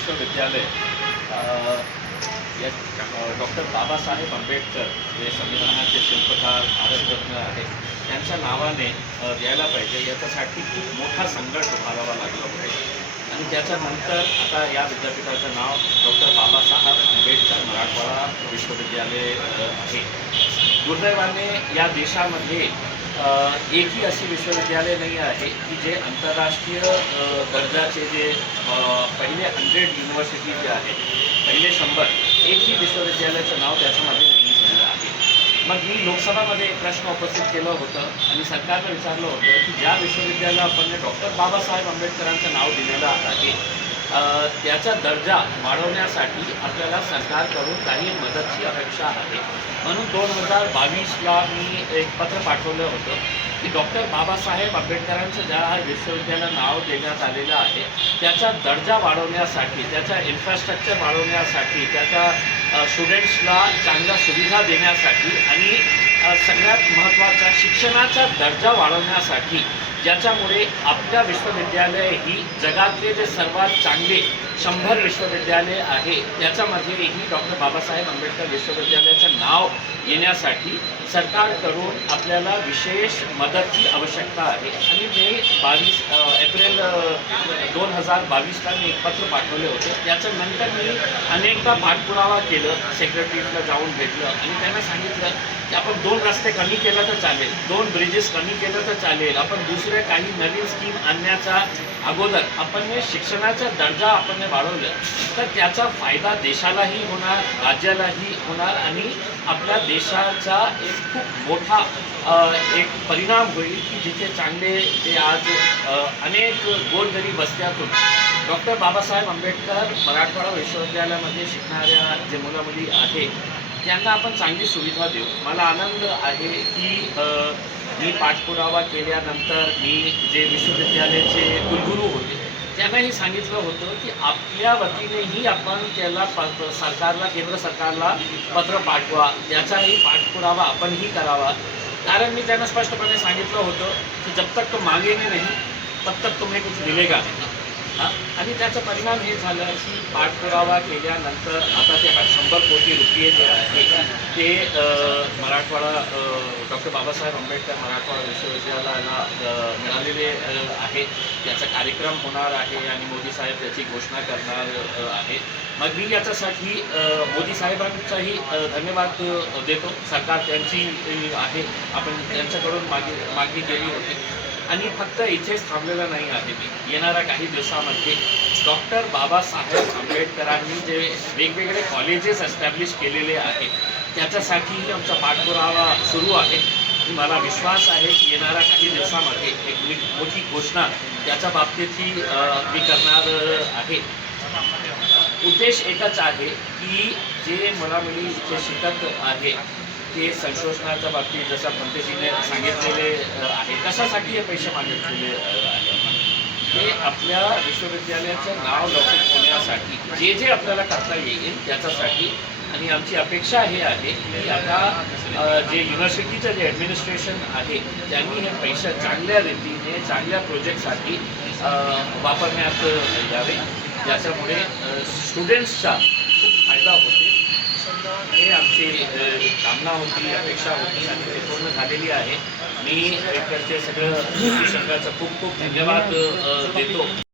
विश्वविद्यालय. या डॉक्टर बाबासाहेब आंबेडकर जे संविधानाचे शिल्पकार भारतरत्न आहेत त्यांच्या नावाने द्यायला पाहिजे. याच्यासाठी खूप मोठा संघर्ष उभारावा लागला होता. आणि त्याच्यानंतर आता या विद्यापीठाचं नाव डॉक्टर बाबासाहेब आंबेडकर मराठवाडा विश्वविद्यालय आहे. दुर्दैवाने या देशामध्ये एकही अशी विश्वविद्यालय नाही आहे की जे आंतरराष्ट्रीय दर्जाचे जे पहिले हंड्रेड युनिव्हर्सिटी जे आहेत पहिले शंभर एकही विश्वविद्यालयाचं नाव त्याच्यामध्ये नाही झालेलं आहे. मग मी लोकसभामध्ये एक प्रश्न उपस्थित केलं होतं आणि सरकारनं विचारलं होतं की ज्या विश्वविद्यालयाला आपण डॉक्टर बाबासाहेब आंबेडकरांचं नाव दिलेलं आहे त्याचा दर्जा वाढवण्यासाठी आपल्याला सरकारकडून काही मदतची अपेक्षा आहे. म्हणून दोन हजार बावीसला मी एक पत्र पाठवलं होतं की डॉक्टर बाबासाहेब आंबेडकरांचं ज्या विश्वविद्यालयाला नाव देण्यात आलेलं आहे त्याचा दर्जा वाढवण्यासाठी त्याचा इन्फ्रास्ट्रक्चर वाढवण्यासाठी त्याच्या स्टुडंट्सला चांगल्या सुविधा देण्यासाठी आणि सगळ्यात महत्त्वाचा शिक्षणाचा दर्जा वाढवण्यासाठी ज्याच्यामुळे आपल्या विश्वविद्यालय ही जगातले जे सर्वात चांगले शंभर विश्वविद्यालय आहे त्याच्यामध्येही डॉक्टर बाबासाहेब आंबेडकर विश्वविद्यालयाचं नाव येण्यासाठी सरकारकडून आपल्याला विशेष मदतची आवश्यकता आहे. आणि मी बावीस एप्रिल दोन हजार बावीसला मी एक पत्र पाठवले होते. त्याच्यानंतर मी अनेकदा पाठपुरावा केलं सेक्रेटरीला जाऊन भेटलं आणि त्यांना सांगितलं की आपण दोन रस्ते कमी केलं तर चालेल दोन ब्रिजेस कमी केलं तर चालेल आपण दुसरे काही नवीन स्कीम आणण्याचा अगोदर आपण हे शिक्षणाचा दर्जा आपण हे वाढवलं तर त्याचा फायदा देशालाही होणार राज्यालाही होणार आणि आपल्या देशाचा एक खूप मोठा एक परिणाम होईल की जिथे चांगले जे आज अनेक गोरगरीब वस्त्यातून डॉक्टर बाबासाहेब आंबेडकर मराठवाडा विश्वविद्यालयामध्ये शिकणाऱ्या जे मुलामुली मुली आहेत त्यांना आपण चांगली सुविधा देऊ. मला आनंद आहे की मी पाठपुरावा केल्यानंतर मी जे विश्वविद्यालयाचे कुलगुरू होते त्यांनाही सांगितलं होतं की आपल्या वतीनेही आपण त्याला सरकारला केंद्र सरकारला पत्र पाठवा. त्याचाही पाठपुरावा आपणही करावा. कारण मी त्यांना स्पष्टपणे सांगितलं होतं की जब तक तो मागेने नाही तब तक तुम्ही कुछ दिलेगा नहीं. आणि त्याचा परिणाम हे झालं की पाठपुरावा केल्यानंतर आता ते शंभर कोटी रुपये जे आहे ते मराठवाडा डॉक्टर बाबासाहेब आंबेडकर मराठवाडा विश्वविद्यालयाला मिळालेले आहे. त्याचा कार्यक्रम होणार आहे आणि मोदी साहेब त्याची घोषणा करणार आहे. मग मी याच्यासाठी मोदी साहेबांचाही धन्यवाद देतो. सरकार त्यांची आहे. आपण त्यांच्याकडून मागे मागणी केली होती. आणि फक्त इथेच थांबलेलं नाही आहे मी. येणाऱ्या काही दिवसामध्ये डॉक्टर बाबासाहेब आंबेडकरांनी जे वेगवेगळे कॉलेजेस एस्टॅब्लिश केलेले आहेत त्याच्यासाठी आमचा पाठपुरावा सुरू आहे. आणि मला विश्वास आहे की येणाऱ्या काही दिवसामध्ये एक मी मोठी घोषणा त्याच्या बाबतीतही मी करणार आहे. उद्देश एकच आहे की जे मला मुली जे शिकत आहे ते संशोधनाच्या बाबतीत जसं पंतजीने सांगितलेले आहे कशासाठी हे पैसे मागितलेले आहे. ते आपल्या विश्वविद्यालयाचं नाव लौकिक होण्यासाठी जे जे आपल्याला करता येईल त्याच्यासाठी आणि आमची अपेक्षा हे आहे की आता जे युनिव्हर्सिटीचं जे ॲडमिनिस्ट्रेशन आहे त्यांनी हे पैसे चांगल्या रीतीने चांगल्या प्रोजेक्टसाठी वापरण्यात यावे. ज्याच्यामुळे स्टुडंट्सचा खूप फायदा होते. हे आमची कामना होती अपेक्षा होती आणि ते पूर्ण झालेली आहे. मी सगळं संघाचं खूप खूप धन्यवाद देतो.